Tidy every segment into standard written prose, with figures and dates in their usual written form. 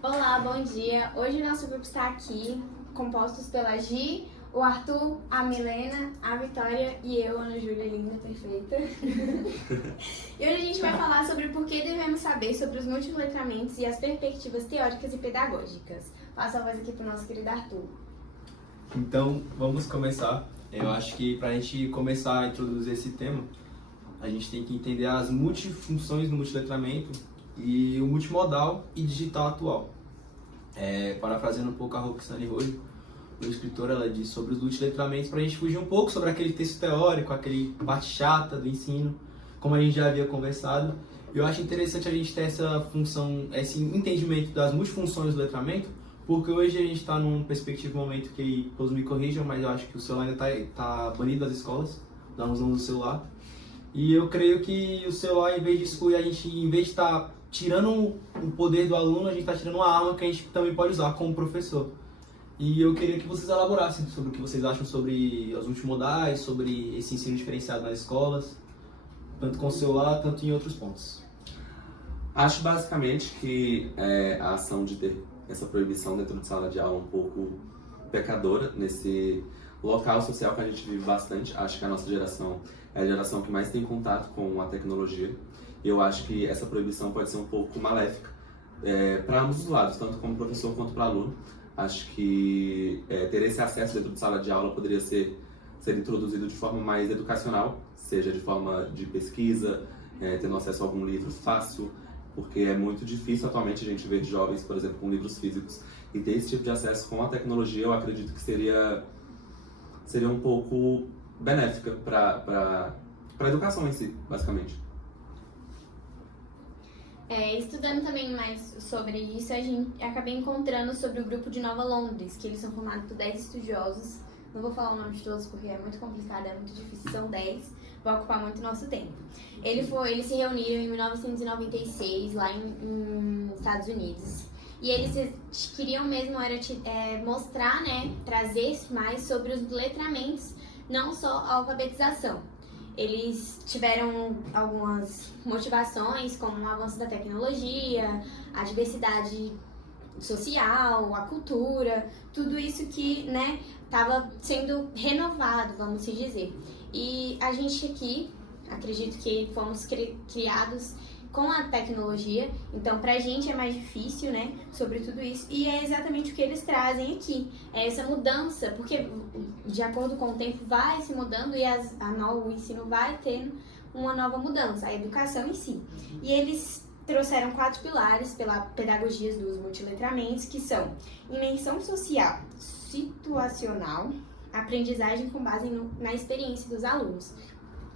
Olá, bom dia. Hoje o nosso grupo está aqui, compostos pela Gi, o Arthur, a Milena, a Vitória e eu, Ana Júlia, linda, perfeita. E hoje a gente vai falar sobre por que devemos saber sobre os multiletramentos e as perspectivas teóricas e pedagógicas. Passo a voz aqui para o nosso querido Arthur. Então, vamos começar. Eu acho que para a gente começar a introduzir esse tema, a gente tem que entender as multifunções do multiletramento e o multimodal e digital atual. Parafraseando um pouco a Roxane Rojo, o escritor, ela diz sobre os multiletramentos para a gente fugir um pouco sobre aquele texto teórico, aquele parte chata do ensino, como a gente já havia conversado. Eu acho interessante a gente ter essa função, esse entendimento das multifunções do letramento, porque hoje a gente está num perspectivo momento que, todos me corrijam, mas eu acho que o celular ainda está banido das escolas, da usão do celular. E eu creio que o celular, em vez de excluir, a gente, em vez de estar tirando o poder do aluno, a gente está tirando uma arma que a gente também pode usar como professor. E eu queria que vocês elaborassem sobre o que vocês acham sobre os multimodais, sobre esse ensino diferenciado nas escolas, tanto com o celular, tanto em outros pontos. Acho basicamente que a ação de ter essa proibição dentro de sala de aula um pouco pecadora nesse local social que a gente vive bastante. Acho que a nossa geração é a geração que mais tem contato com a tecnologia. E eu acho que essa proibição pode ser um pouco maléfica para ambos os lados, tanto como professor quanto para aluno. Acho que ter esse acesso dentro de sala de aula poderia ser introduzido de forma mais educacional, seja de forma de pesquisa, tendo acesso a algum livro fácil, porque é muito difícil atualmente a gente ver jovens, por exemplo, com livros físicos, e ter esse tipo de acesso com a tecnologia, eu acredito que seria um pouco benéfica para a educação em si, basicamente. Estudando também mais sobre isso, acabei encontrando sobre o grupo de Nova Londres, que eles são formados por 10 estudiosos. Não vou falar o nome de todos porque é muito complicado, é muito difícil, são 10, vai ocupar muito nosso tempo. Eles se reuniram em 1996, lá em Estados Unidos. E eles queriam mesmo mostrar, trazer mais sobre os letramentos, não só a alfabetização. Eles tiveram algumas motivações, como o avanço da tecnologia, a diversidade social, a cultura, tudo isso que estava sendo renovado, vamos se dizer. E a gente aqui, acredito que fomos criados com a tecnologia, então pra gente é mais difícil, sobre tudo isso, e é exatamente o que eles trazem aqui, é essa mudança, porque de acordo com o tempo vai se mudando e o ensino vai tendo uma nova mudança, a educação em si. E eles trouxeram 4 pilares pela pedagogia dos multiletramentos, que são imersão social, situacional, aprendizagem com base na experiência dos alunos.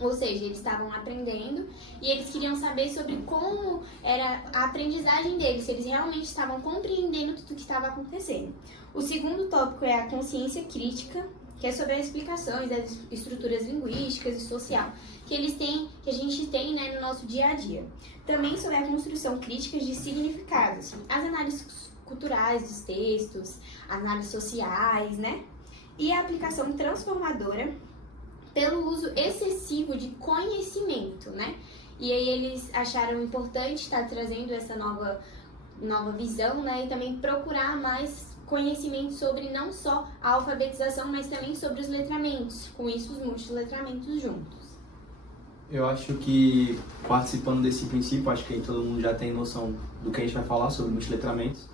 Ou seja, eles estavam aprendendo e eles queriam saber sobre como era a aprendizagem deles, se eles realmente estavam compreendendo tudo o que estava acontecendo. O segundo tópico é a consciência crítica, que é sobre as explicações das estruturas linguísticas e social que a gente tem no nosso dia a dia. Também sobre a construção crítica de significados, as análises culturais dos textos, análises sociais, e a aplicação transformadora pelo uso excessivo de conhecimento, E aí eles acharam importante estar trazendo essa nova visão, e também procurar mais conhecimento sobre não só a alfabetização, mas também sobre os letramentos, com isso os multiletramentos juntos. Eu acho que, participando desse princípio, acho que todo mundo já tem noção do que a gente vai falar sobre multiletramentos.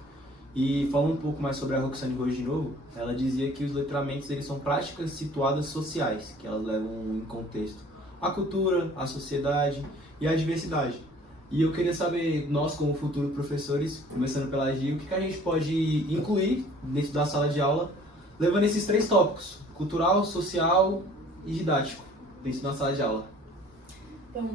E falando um pouco mais sobre a Roxane Rojo de novo, ela dizia que os letramentos eles são práticas situadas sociais, que elas levam em contexto a cultura, a sociedade e a diversidade. E eu queria saber, nós como futuros professores, começando pela Gi, o que a gente pode incluir dentro da sala de aula, levando esses 3 tópicos, cultural, social e didático, dentro da sala de aula. Bom,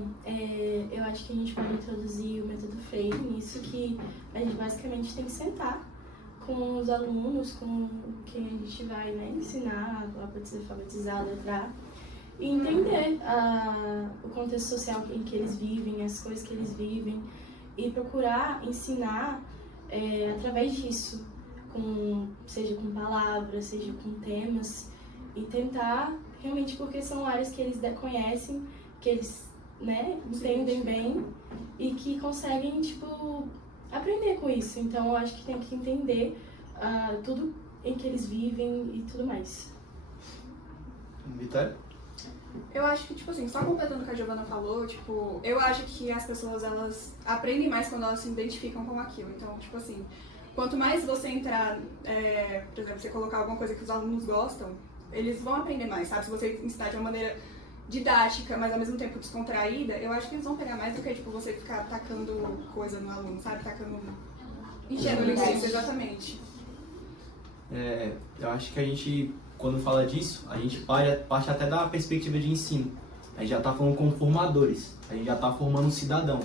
eu acho que a gente pode introduzir o método Freire nisso, que a gente basicamente tem que sentar com os alunos, com quem a gente vai ensinar, alfabetizar, letrar, e entender o contexto social em que eles vivem, as coisas que eles vivem, e procurar ensinar através disso, seja com palavras, seja com temas, e tentar realmente, porque são áreas que eles conhecem, que eles entendem bem e que conseguem aprender com isso. Então eu acho que tem que entender tudo em que eles vivem e tudo mais. Vitória? Eu acho que, tipo assim, só completando o que a Giovana falou, tipo, eu acho que as pessoas, elas aprendem mais quando elas se identificam com aquilo. Então, tipo assim, quanto mais você entrar, por exemplo, você colocar alguma coisa que os alunos gostam, eles vão aprender mais, sabe? Se você ensinar de uma maneira didática, mas ao mesmo tempo descontraída, eu acho que eles vão pegar mais do que, tipo, você ficar tacando coisa no aluno, sabe? Enchendo linguiça, exatamente. Eu acho que a gente, quando fala disso, a gente parte até da perspectiva de ensino. A gente já está falando como formadores, a gente já está formando um cidadão.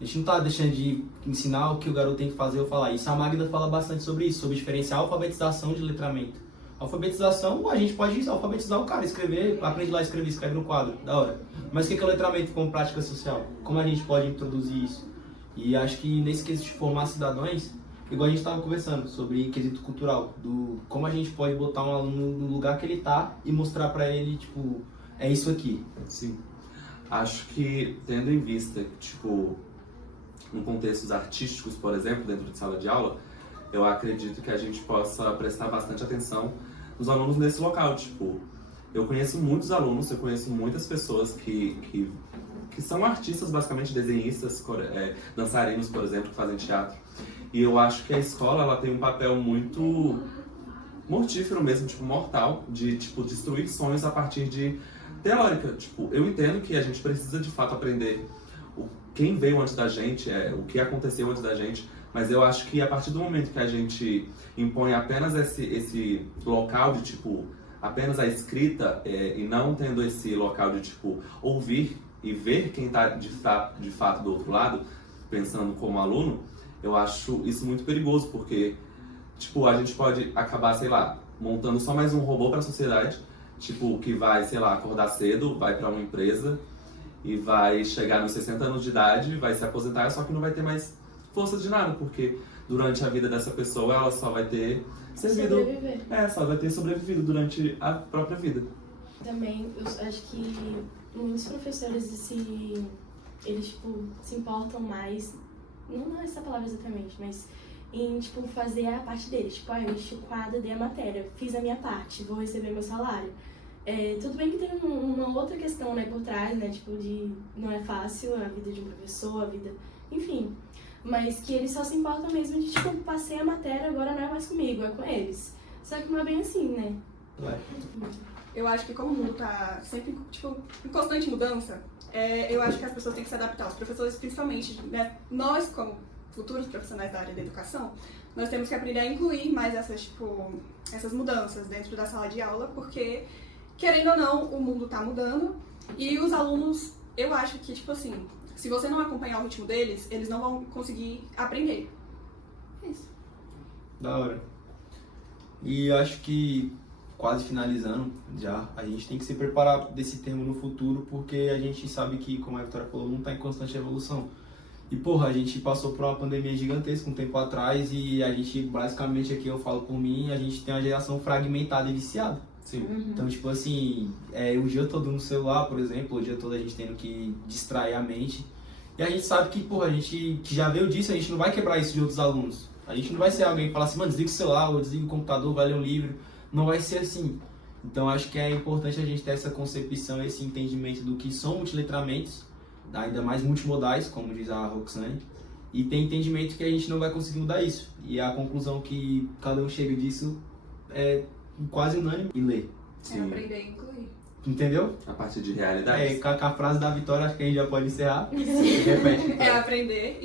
A gente não está deixando de ensinar o que o garoto tem que fazer ou falar. Isso a Magda fala bastante sobre isso, sobre diferenciar a alfabetização de letramento. Alfabetização, a gente pode alfabetizar o cara, escrever, aprende lá a escrever, escreve no quadro, da hora. Mas o que é o letramento como prática social? Como a gente pode introduzir isso? E acho que nesse quesito de formar cidadãos, igual a gente estava conversando sobre quesito cultural, do como a gente pode botar um aluno no lugar que ele está e mostrar para ele, tipo, é isso aqui. Sim. Acho que, tendo em vista, tipo, em contextos artísticos, por exemplo, dentro de sala de aula, eu acredito que a gente possa prestar bastante atenção nos alunos nesse local. Tipo, eu conheço muitos alunos, eu conheço muitas pessoas que são artistas, basicamente desenhistas, dançarinos, por exemplo, que fazem teatro. E eu acho que a escola, ela tem um papel muito mortífero mesmo, tipo, mortal, de, tipo, destruir sonhos a partir de teórica. Tipo, eu entendo que a gente precisa, de fato, aprender quem veio antes da gente, o que aconteceu antes da gente, mas eu acho que a partir do momento que a gente impõe apenas esse local de, tipo, apenas a escrita e não tendo esse local de, tipo, ouvir e ver quem está de fato do outro lado, pensando como aluno, eu acho isso muito perigoso, porque, tipo, a gente pode acabar, sei lá, montando só mais um robô para a sociedade, tipo, que vai, sei lá, acordar cedo, vai para uma empresa e vai chegar nos 60 anos de idade, vai se aposentar, só que não vai ter mais força de nada, porque durante a vida dessa pessoa ela só vai ter servido, só vai ter sobrevivido durante a própria vida. Também, eu acho que muitos professores, eles, tipo, se importam mais, não é essa palavra exatamente, mas em, tipo, fazer a parte deles. Tipo, eu enchi o quadro, dei a matéria, fiz a minha parte, vou receber meu salário. Tudo bem que tem uma outra questão, né, por trás, né, tipo, não é fácil a vida de um professor, a vida, enfim. Mas que eles só se importam mesmo de, tipo, passei a matéria, agora não é mais comigo, é com eles. Só que não é bem assim, né? Eu acho que como o mundo tá sempre, tipo, em constante mudança, eu acho que as pessoas têm que se adaptar. Os professores, principalmente, né, nós, como futuros profissionais da área da educação, nós temos que aprender a incluir mais essas mudanças dentro da sala de aula, porque, querendo ou não, o mundo tá mudando e os alunos, eu acho que, tipo assim, se você não acompanhar o ritmo deles, eles não vão conseguir aprender. É isso. Da hora. E eu acho que, quase finalizando já, a gente tem que se preparar desse termo no futuro, porque a gente sabe que, como a Vitória falou, não está em constante evolução. E, porra, a gente passou por uma pandemia gigantesca um tempo atrás e a gente, basicamente aqui, eu falo por mim, a gente tem uma geração fragmentada e viciada. Sim. Então, tipo assim, o dia todo no celular, por exemplo, o dia todo a gente tendo que distrair a mente. E a gente sabe que, porra, a gente que já veio disso, a gente não vai quebrar isso de outros alunos. A gente não vai ser alguém que fala assim, mano, desliga o celular, ou desliga o computador, vai ler um livro. Não vai ser assim. Então, acho que é importante a gente ter essa concepção, esse entendimento do que são multiletramentos, ainda mais multimodais, como diz a Roxane, e ter entendimento que a gente não vai conseguir mudar isso. E a conclusão que cada um chega disso é quase unânime e ler. É aprender e incluir. Entendeu? A partir de realidades. Com a frase da Vitória, acho que a gente já pode encerrar. Repete. É aprender